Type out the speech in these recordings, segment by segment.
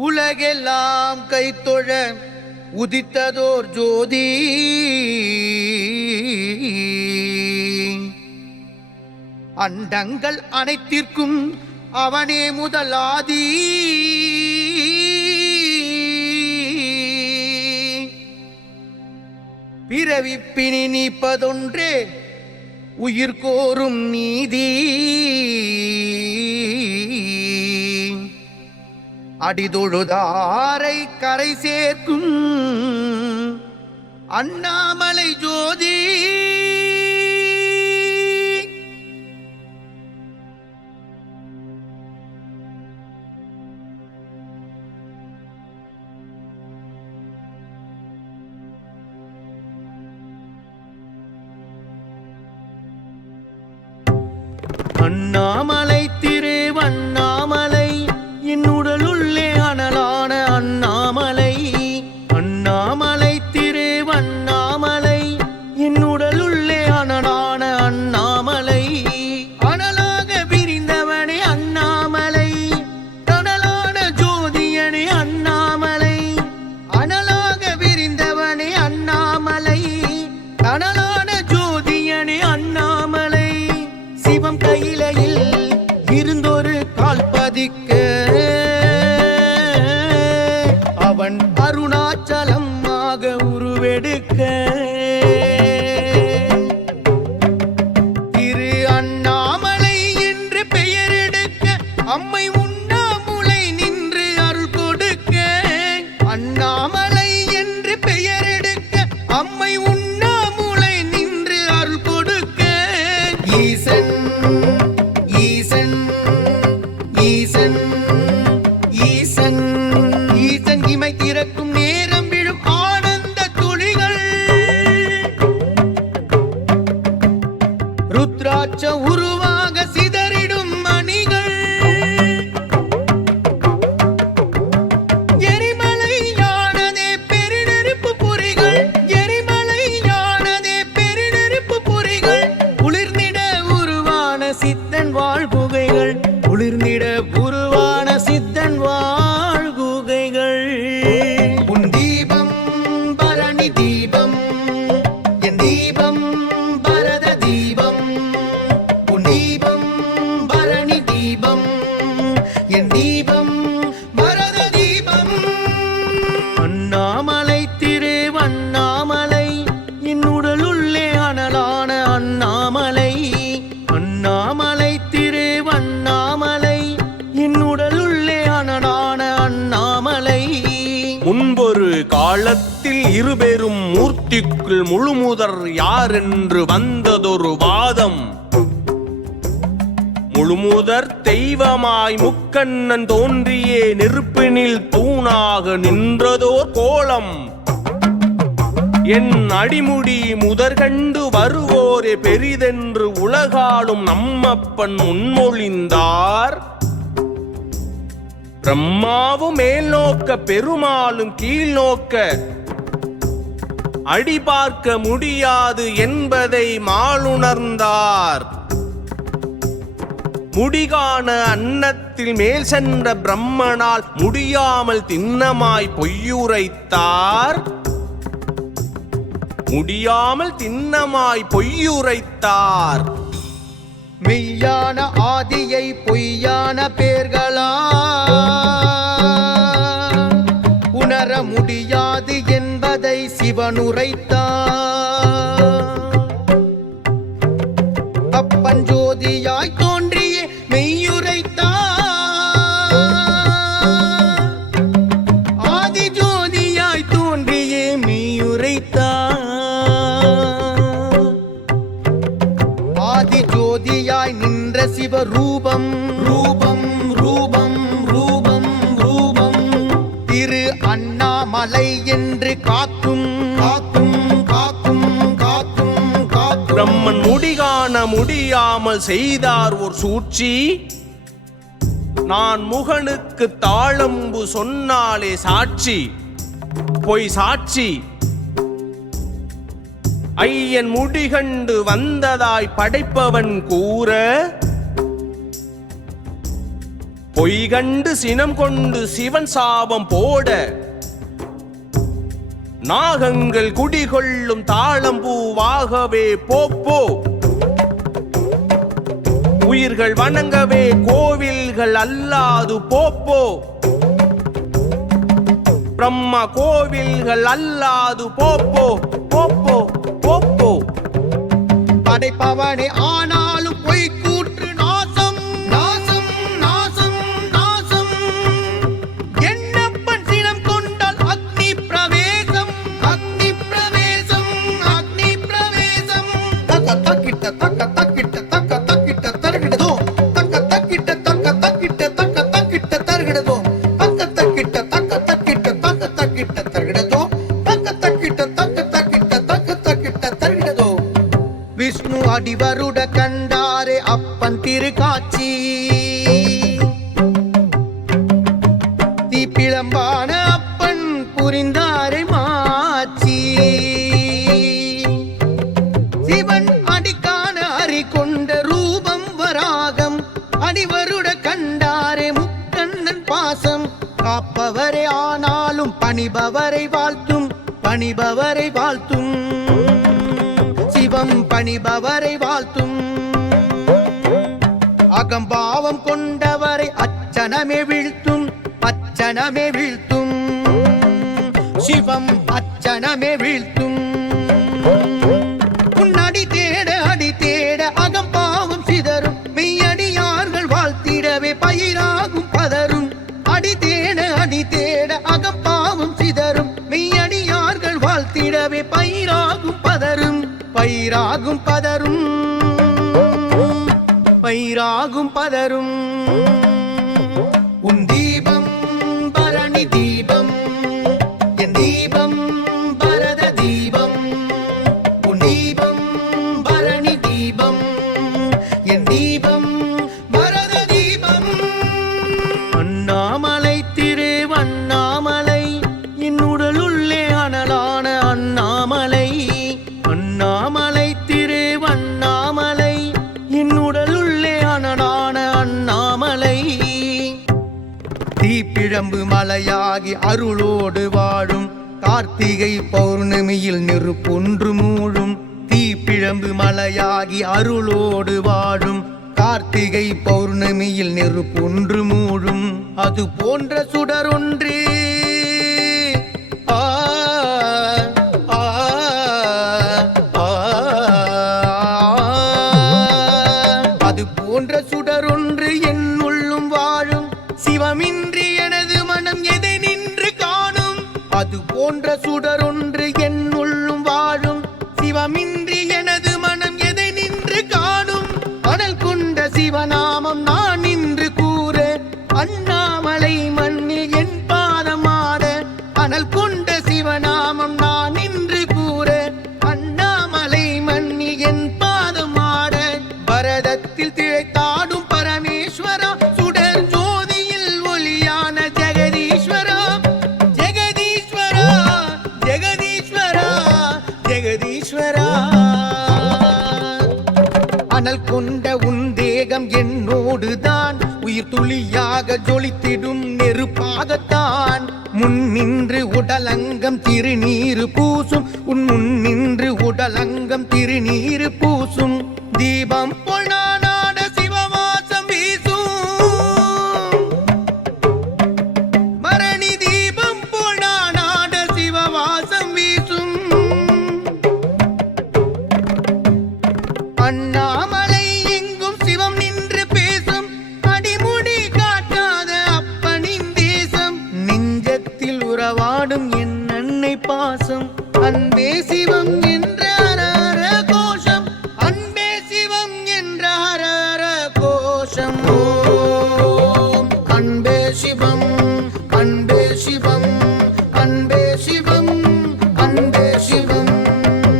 உலகெல்லாம் கைத்தொழ உதித்ததோர் ஜோதி அண்டங்கள் அனைத்திற்கும் அவனே முதலாதி பிறவிப்பினி நீப்பதொன்றே உயிர் கோரும் நீதி அடிதொழுதாரை கரை சேர்க்கும் அண்ணாமலை ஜோதி அண்ணாமலை திருவண்ணாமலை என்னுடலுள்ளே அனலான அண்ணாமலை அண்ணாமலை திருவண்ணாமலை என்னுடலுள்ளே அனலான அண்ணாமலை அனலாக விரிந்தவனே அண்ணாமலை தனலான ஜோதியனே அண்ணாமலை அனலாக விரிந்தவனே அண்ணாமலை தனலான ஜோதியனே அண்ணாமலை சிவம் கையிலையில் இருந்தொரு கால் பதிக்க அவன் அருணாச்சலம் ஆக உருவெடுக்க திரு அண்ணாமலை என்று பெயரெடுக்க அம்மை உண்ணாமுலை நின்று அருள் கொடுக்க அண்ணாமலை என்று பெயரெடுக்க அம்மை உண்ணாமுலை நின்று அருள் கொடுக்க ஈசன் ஈசன் ஈசன் ஈசன் ஈசன் இமை திறக்கும் நேரம் விழும் ஆனந்த துளிகள் ருத்ராட்ச உருவாக சிதறிடும் மணிகள் எரிமலையானதே பெருநெருப்பு பொறிகள் எரிமலையானதே பெருநெருப்பு பொறிகள் குளிர்ந்திட உருவான சித்தன் வாழ்குகைகள் குளிர்ந்திட உருவான சித்தன் வாழ்குகைகள் உன் தீபம் பரணி தீபம் என் தீபம் பரத தீபம் உன் தீபம் பரணி தீபம் என் தீபம் பரத தீபம் அண்ணாமலை திருவண்ணாமலை என்னுடலுள்ளே அனலான அண்ணாமலை அண்ணாமலை திருவண்ணாமலை என்னுடலுள்ளே அனலான அண்ணாமலை முன்பொரு காலத்தில் இருபெரும் மூர்த்திக்குள் முழுமுதற் யாரென்று வந்ததொரு வாதம் முழுமுதற் தெய்வமாய் முக்கண்ணன் தோன்றியே நெருப்பினில் தூணாக நின்றதோர் கோலம் என் அடிமுடி முதற்கண்டு வருவோரே பெரிதென்று உலகாலும் நம்மப்பன் முன்மொழிந்தார் பிரம்மாவும் மேல் நோக்க பெருமாளும் கீழ் நோக்க அடி பார்க்க முடியாது என்பதை மாலுணர்ந்தார் முடிகான அன்னத்தில் மேல் சென்ற பிரம்மனால் முடியாமல் திண்ணமாய் பொய்யுரைத்தார் முடியாமல் திண்ணமாய் பொய்யுரைத்தார் மெய்யான ஆதியை பொய்யான பேர்களா உணர முடியாது என்பதை சிவன் உரைத்தார் அப்பன் ஜோதியாய் தோன்றிய மெய்யுரைத்தார் ஆதி ஜோதியாய் தோன்றிய மெய்யுரைத்தார் ஆதி ஜோதியாய் நின்ற சிவரூபம் ரூபம் ரூபம் ரூபம் ரூபம் திரு அண்ணாமலை என்று காக்கும் காக்கும் காக்கும் காக்கும் காக்கும் பிரம்மன் முடிகாண முடியாமல் செய்தார் ஒரு சூழ்ச்சி நான் முகனுக்கு தாளம்பு சொன்னாலே சாட்சி பொய் சாட்சி ஐயன் முடிகண்டு வந்ததாய் படைப்பவன் கூற பொய் கண்டு சினம் கொண்டு சிவன் சாபம் போட நாகங்கள் குடிகொள்ளும் தாளம்பூவாகவே போப்போ உயிர்கள் வணங்கவே கோவில்கள் அல்லாது போப்போ பிரம்மா கோவில்கள் அல்லாது போப்போ போப்போ போப்போ படைப்பவனே ஆனாலும் பொய் கூற்று நாசம் நாசம் நாசம் நாசம் என்னப்பன் சினம் கொண்டால் அக்னி பிரவேசம் அக்னி பிரவேசம் அக்னி பிரவேசம் தக்க தக்கிட்ட தக்க தக்கிட்ட தக்க தக்கிட்ட தருகிடதோ தக்க தக்கிட்ட தக்க தக்கிட்ட தக்க தக்கிட்ட தருகிடதோ தக்க தக்கிட்ட தக்க தக்கிட்ட தக்க தக்கிட்ட தருகிடதோ தக்க தக்கிட்ட தக்க தக்கிட்ட தக்க தக்கிட்ட தருகிடதோ விஷ்ணு அடிவருட கண்டாரே அப்பன் திருக்காட்சி தீப்பிழம்பான அப்பன் புரிந்தாரே மாச்சி சிவன் அடிக்கான அறி கொண்ட ரூபம் வராகம் அடிவருட கண்டாரே முக்கண்ணன் பாசம் காப்பவரே ஆனாலும் பணிபவரை வாழ்த்தும் பணிபவரை வாழ்த்தும் சிவம் பணிபவரை வாழ்த்தும் அகம்பாவம் கொண்டவரை அச்சனமே வீழ்த்தும் அச்சனமே வீழ்த்தும் சிவம் அச்சனமே வீழ்த்தும் உன்னடி தேட அகம்பாவம் சிதறும் மெய்யடியார்கள் வாழ்த்திடவே பயிராகும் பதரும் அடி தேட அகம்பாவம் சிதறும் மெய்யடியார்கள் வாழ்த்திடவே பயிராகும் பதரும் பயிராகும் பதரும் பயிராகும் பதரும் உன் தீபம் பரணி தீபம் என் தீபம் பரத தீபம் உன் தீபம் பரணி தீபம் என் தீபம் பரத தீபம் அண்ணாமலை திருவண்ணாமலை என் உடலுள்ளே அனலான அண்ணாமலை அண்ணாமலை திருவண்ணாமலை என் உடலுள்ளே அனலான அண்ணாமலை தீப்பிழம்பு மலையாகி அருளோடு வாழும் கார்த்திகை பௌர்ணமியில் நெருப்பொன்று மூழும் தீப்பிழம்பு மலையாகி அருளோடு வாழும் கார்த்திகை பௌர்ணமியில் நெருப்பொன்று மூழும் அது போன்ற சுடரொன்று போன்ற சுடரொன்று என்னுள்ளும் வாழும் சிவமின்றி எனது மனம் எதை நின்று காணும் அது போன்ற சுடரொன்று என்னுள்ளும் வாழும் சிவமின்றி எனது மனம் எதை நின்று காணும் அனல் கொண்ட சிவநாமம் நான் நின்று கூற அண்ணாமலை மண்ணில் என் பாதம் ஆட அனல் கொண்ட சிவநாமம் நான் நின்று கூற அண்ணாமலை மண்ணில் என் பாதம் ஆட பரதத்தில் திளைத்தாடும் பரமேஸ்வரா சுடர் ஜோதியில் ஒளியான ஜெகதீஸ்வரா ஜெகதீஸ்வரா ஜெகதீஸ்வரா ஜெகதீஸ்வரா அனல் கொண்ட உன் தேகம் என்னோடுதான் உயிர் துளியாக ஜொலித்திடும் நெருப்பாகத்தான் முன் நின்று உடலங்கம் திருநீரு பூசும் உன் முன் நின்று உடலங்கம் திருநீரு பூசும் தீபம் பொன்னாட சிவவாசம் வீசும் மரணி தீபம் பொன்னாட சிவவாசம் வீசும் அண்ணாமலை எங்கும் சிவம் நின்று பேசும் அடிமுடி காட்டாத அப்பனின் தேசம் நெஞ்சத்தில் உறவாடும் என் அன்னை பாசம் அன்பே சிவம் என்ற ஹரஹர கோஷம் அன்பே சிவம் என்ற ஹரஹர கோஷம் ஓம் அன்பே சிவம் அன்பே சிவம் அன்பே சிவம் அன்பே சிவம்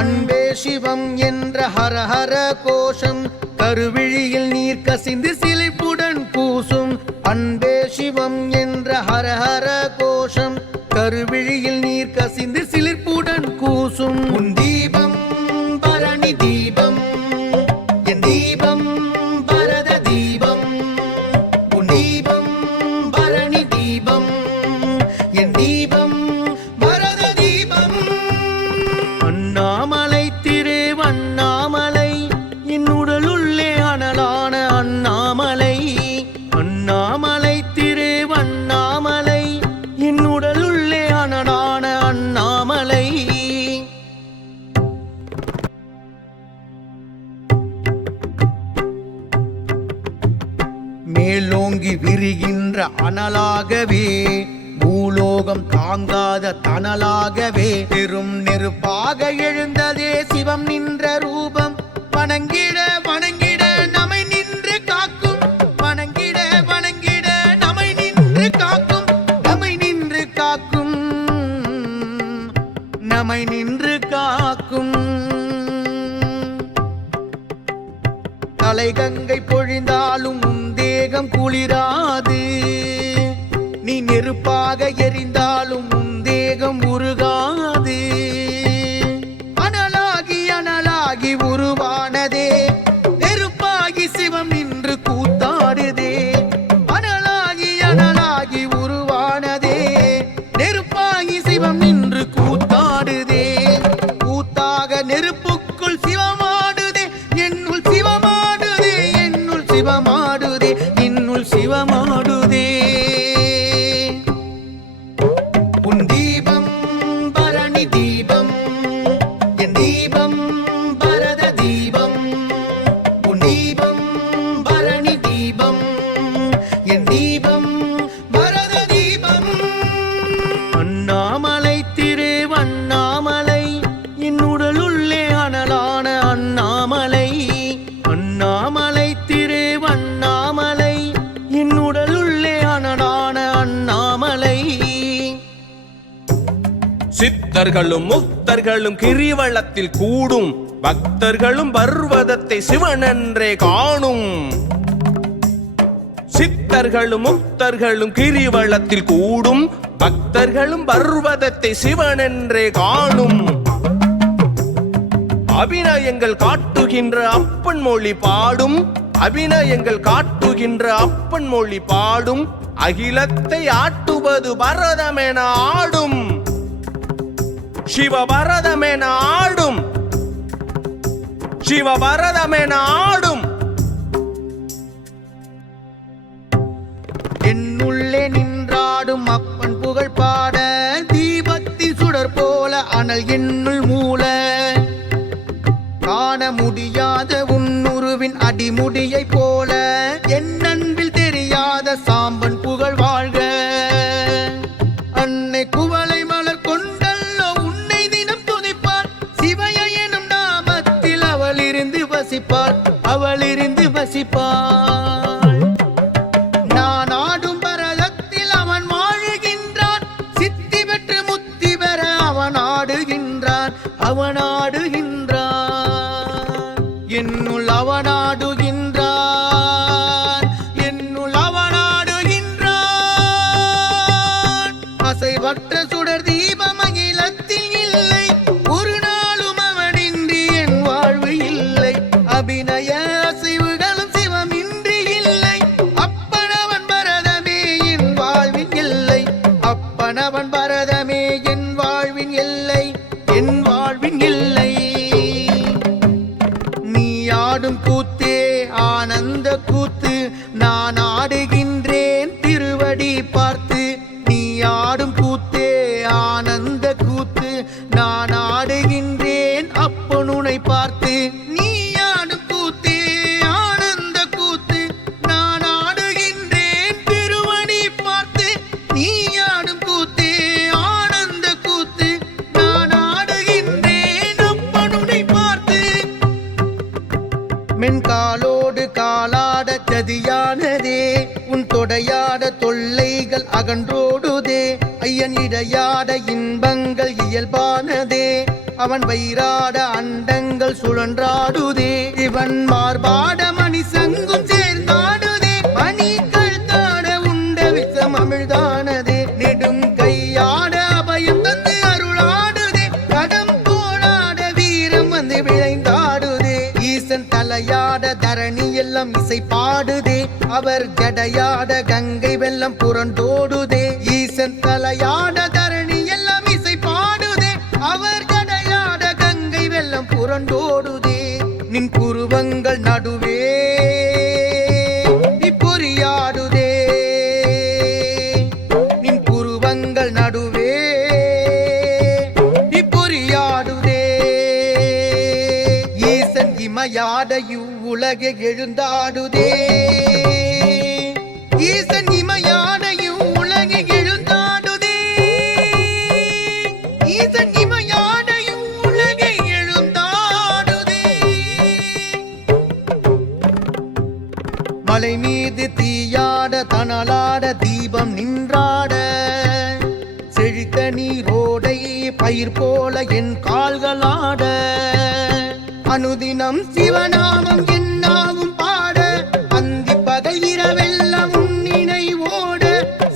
அன்பே சிவம் என்ற ஹரஹர கோஷம் கருவிழியில் நீர் கசிந்து சிலிப்புடன் பூசும் அன்பே சிவம் என்ற ஹரஹர கோஷம் கருவிழியில் நீர் கசிந்து சிலிர்ப்புடன் கூசும் உன் தீபம் பரணி தீபம் என் தீபம் பரத தீபம் உன் தீபம் அனலாகவே பூலோகம் தாங்காத தனலாகவே பெரும் நெருப்பாக எழுந்ததே சிவம் நின்ற ரூபம். வணங்கிட வணங்கிட நமை நின்று காக்கும், வணங்கிட வணங்கிட நமை நின்று காக்கும், நமை நின்று காக்கும், நமை நின்று காக்கும். தலை கங்கை பொழிந்தாலும் உன் தேகம் குளிராது, நீ நெருப்பாக எரிந்தாலும் உன் தேகம் உருகாது. அனலாகி அனலாகி உருவானதே, நெருப்பாகி சிவம் நின்று கூத்தாடுதே. அனலாகி அனலாகி உருவானதே, நெருப்பாகி சிவம் நின்று கூத்தாடுதே. கூத்தாக நெருப்புக்குள் சிவமாடுதே, என்னுள் சிவமாடுதே, என்னுள் சிவமாடுதே, இன்னுள் சிவமாடுதே. உன் தீபம் பரணி தீபம், என் தீபம் பரத தீபம். உன் தீபம் பரணி தீபம், என் தீபம் பரத தீபம். அண்ணாமலை திரு அண்ணாமலை, என் உடலுள்ளே அனலான அண்ணாமலை. அண்ணாமலை திரு அண்ணாமலை, என் உடலுள்ளே அனலான அண்ணாமலை. சித்தர்களும் முக்தர்களும் கிரிவலத்தில் கூடும், பக்தர்களும் பர்வதத்தை சிவனென்றே காணும். சித்தர்களும் முக்தர்களும் கிரிவலத்தில் கூடும், பக்தர்களும் பர்வதத்தை சிவனென்றே காணும். அபிநயங்கள் காட்டுகின்ற அப்பன் மொழி பாடும், அபிநயங்கள் காட்டுகின்ற அப்பன் மொழி பாடும். அகிலத்தை ஆட்டுவது பரதமென ஆடும், சிவபரதமென ஆடும், சிவபரதமென ஆடும். என்னுள்ளே நின்றாடும் அப்பன் புகழ் பாட, தீபத்தில் சுடர் போல அனல் என்னுள் மூல. காண முடியாத உன்னுருவின் அடிமுடியை போல, என் அன்பில் தெரியாத சாம்பன் புகழ் வாழ்க. அன்னை குவளை மலர் கொண்டல்லோ உன்னை தினம் துதிப்பாள், சிவைய எனும் நாமத்தில் அவள் இருந்து வசிப்பாள், அவள் இருந்து வசிப்பாள். நான் ஆடும் பரதத்தில் அவன் வாழுகின்றான், சித்தி பெற்று முத்தி பெற அவன் ஆடுகின்றான், அவன் ஆடுகின்றான். என்னுள் அவன் ஆடுகின்றான், என்னுள் அவன் ஆடுகின்றான். அசைவற்ற சுடர் தீபம் அகிலத்தில் இல்லை, ஒரு நாளும் அவனின்றி என் வாழ்வு இல்லை. அபிநய அசைவுகளும் சிவமின்றி இல்லை, அப்பனவன் பரதமே என் வாழ்வின் எல்லை. அப்பனவன் பரதமே என் வாழ்வின் எல்லை, என் வாழ்வின் எல்லை. நீ ஆடும் கூத்தே ஆனந்த கூத்து, நான் ஆடுகின்றேன் திருவடி பார்த்து. நீ ஆடும் கூத்தே ஆனந்த கூத்து, நான் ஆடுகின்றேன் அப்பனுனை பார்த்து. நீ ஆடும் கூத்தே ஆனந்த கூத்து, நான் ஆடுகின்றேன் திருவடி பார்த்து. நீ ஆடும் கூத்தே ஆனந்த கூத்து, நான் ஆடுகின்றேன் அப்பனுனை பார்த்து. மென்காலோடு காலாட ஜதியானதே, உன் தொடையாட தொல்லைகள் அகன்றோடுதே. ஐயன் இடையாட இன்பங்கள் இயல்பானதே, அவன் வயிறாட அண்டங்கள் சுழன்றாடுதே. இவன் மார்பாட மணி சங்கும் சேர்ந்தாடுதே, மணி கழுத்தாட உண்ட விஷம் அமிழ்தானதே. நெடும் கையாட அபயம் தந்து அருளாடுதே, கடம் போடாட வீரம் வந்து விளைந்தாடுதே. ஈசன் தலையாட தரணி எல்லாம் இசை பாடுதே, அவர் ஜடையாட கங்கை வெள்ளம் புரண்டோடுதே. ஈசன் தலையாட தரணி எல்லாம் இசை பாடுதே, அவர் ஜடையாட கங்கை வெள்ளம் புரண்டோடுதே. நின் புருவங்கள் நடுவே இப்பொறியாடுதே, நின் புருவங்கள் நடுவே இப்பொறியாடுதே. ஈசன் இமையாட இவ்வுலகை எழுந்தாடுதே, ஈசன் இமையாட நீரோடை பயிர் போல என் கால்களாட அனுதினம் சிவநாமம் என்னாவும் பாட அந்தி பகல் இரவெல்லாம் உன் நினைவோட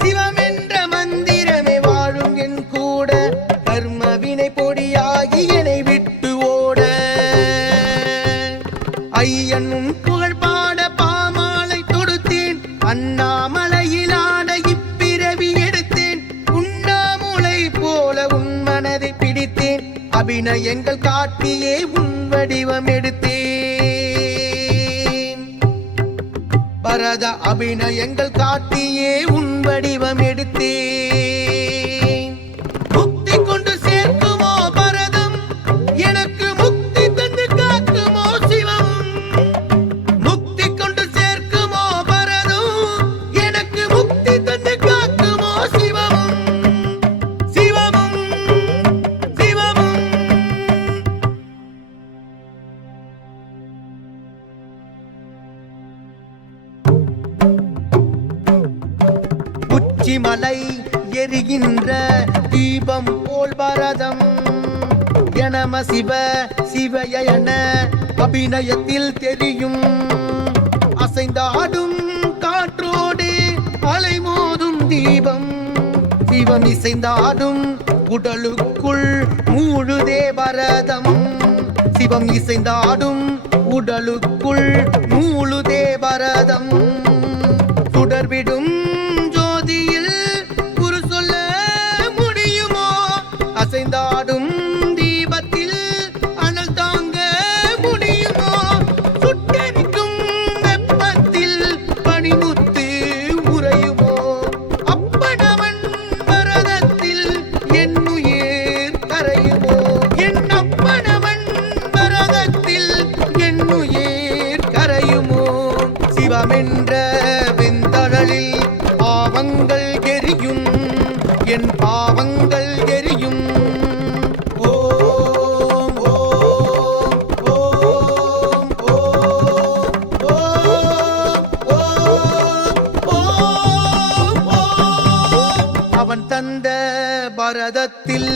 சிவமென்ற மந்திரமே வாழும் என் கூட கர்ம வினை பொடியாகி என்னை விட்டு ஓட ஐயன் உன் புகழ் பாட பாமாலை தொடுத்தேன் அண்ணாமலையிலாட இப்பிறவி எடுத்தேன் உண்ணாமுலை போல உன் மனதை பிடித்தேன் அபிநயங்கள் காட்டியே உன் வடிவம் எடுத்தேன் பரத அபிநயங்கள் காட்டியே உன் வடிவம் எடுத்தேன் முக்தி கொண்டு சேர்க்குமோ பரதம் எனக்கு முக்தி தந்து காக்குமோ சிவம் முக்தி கொண்டு சேர்க்குமோ பரதம் எனக்கு முக்தி தந்து காக்குமோ சிவமும் சிவமும் சிவமும் உச்சிமலை எரிகின்ற தீபம் போல் பரதம் எனம சிவ சிவய என அபிநயத்தில் தெரியும் அசைந்தாடும் காற்றோடு அலைமோதும் தீபம் சிவம் இசைந்தாடும் உடலுக்குள் மூழுதே பரதம் சிவம் இசைந்தாடும் உடலுக்குள் மூழுதே பரதம் சுடர்விடும் ஜோதியில் குரு சொல்ல முடியுமோ அசைந்தாடும் தீபத்தில் அனல் தாங்க முடியுமோ சுட்டெரிக்கும் வெப்பத்தில் பனிமுத்து உறையுமோ அப்பனவன் பரதத்தில் என் உயிர் கரையுமோ என் அப்பனவன் பரதத்தில் என் உயிர் கரையுமோ சிவமென்ற வெந்தழலில் பாவங்கள் எரியும் என் பாவங்கள் எரியும் ஓம் ஓம் ஓம் ஓம் ஓம் ஓம் அவன் தந்த பரதத்தில்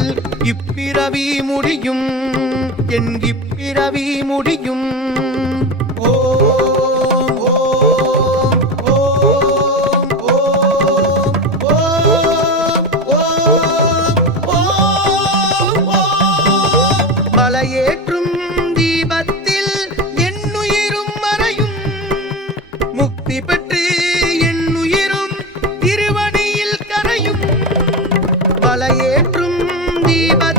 இப்பிறவி முடியும் என் இப்பிறவி முடியும் ஓம் ஓம் ஓம் ஓம் ஓம் ஓம் மலையேற்றும் தீபத்தில் என்னுயிரும் மறையும் முக்தி பெற்று என்னுயிரும் திருவடியில் கரையும் மலையேற்றும் தீபத்தில்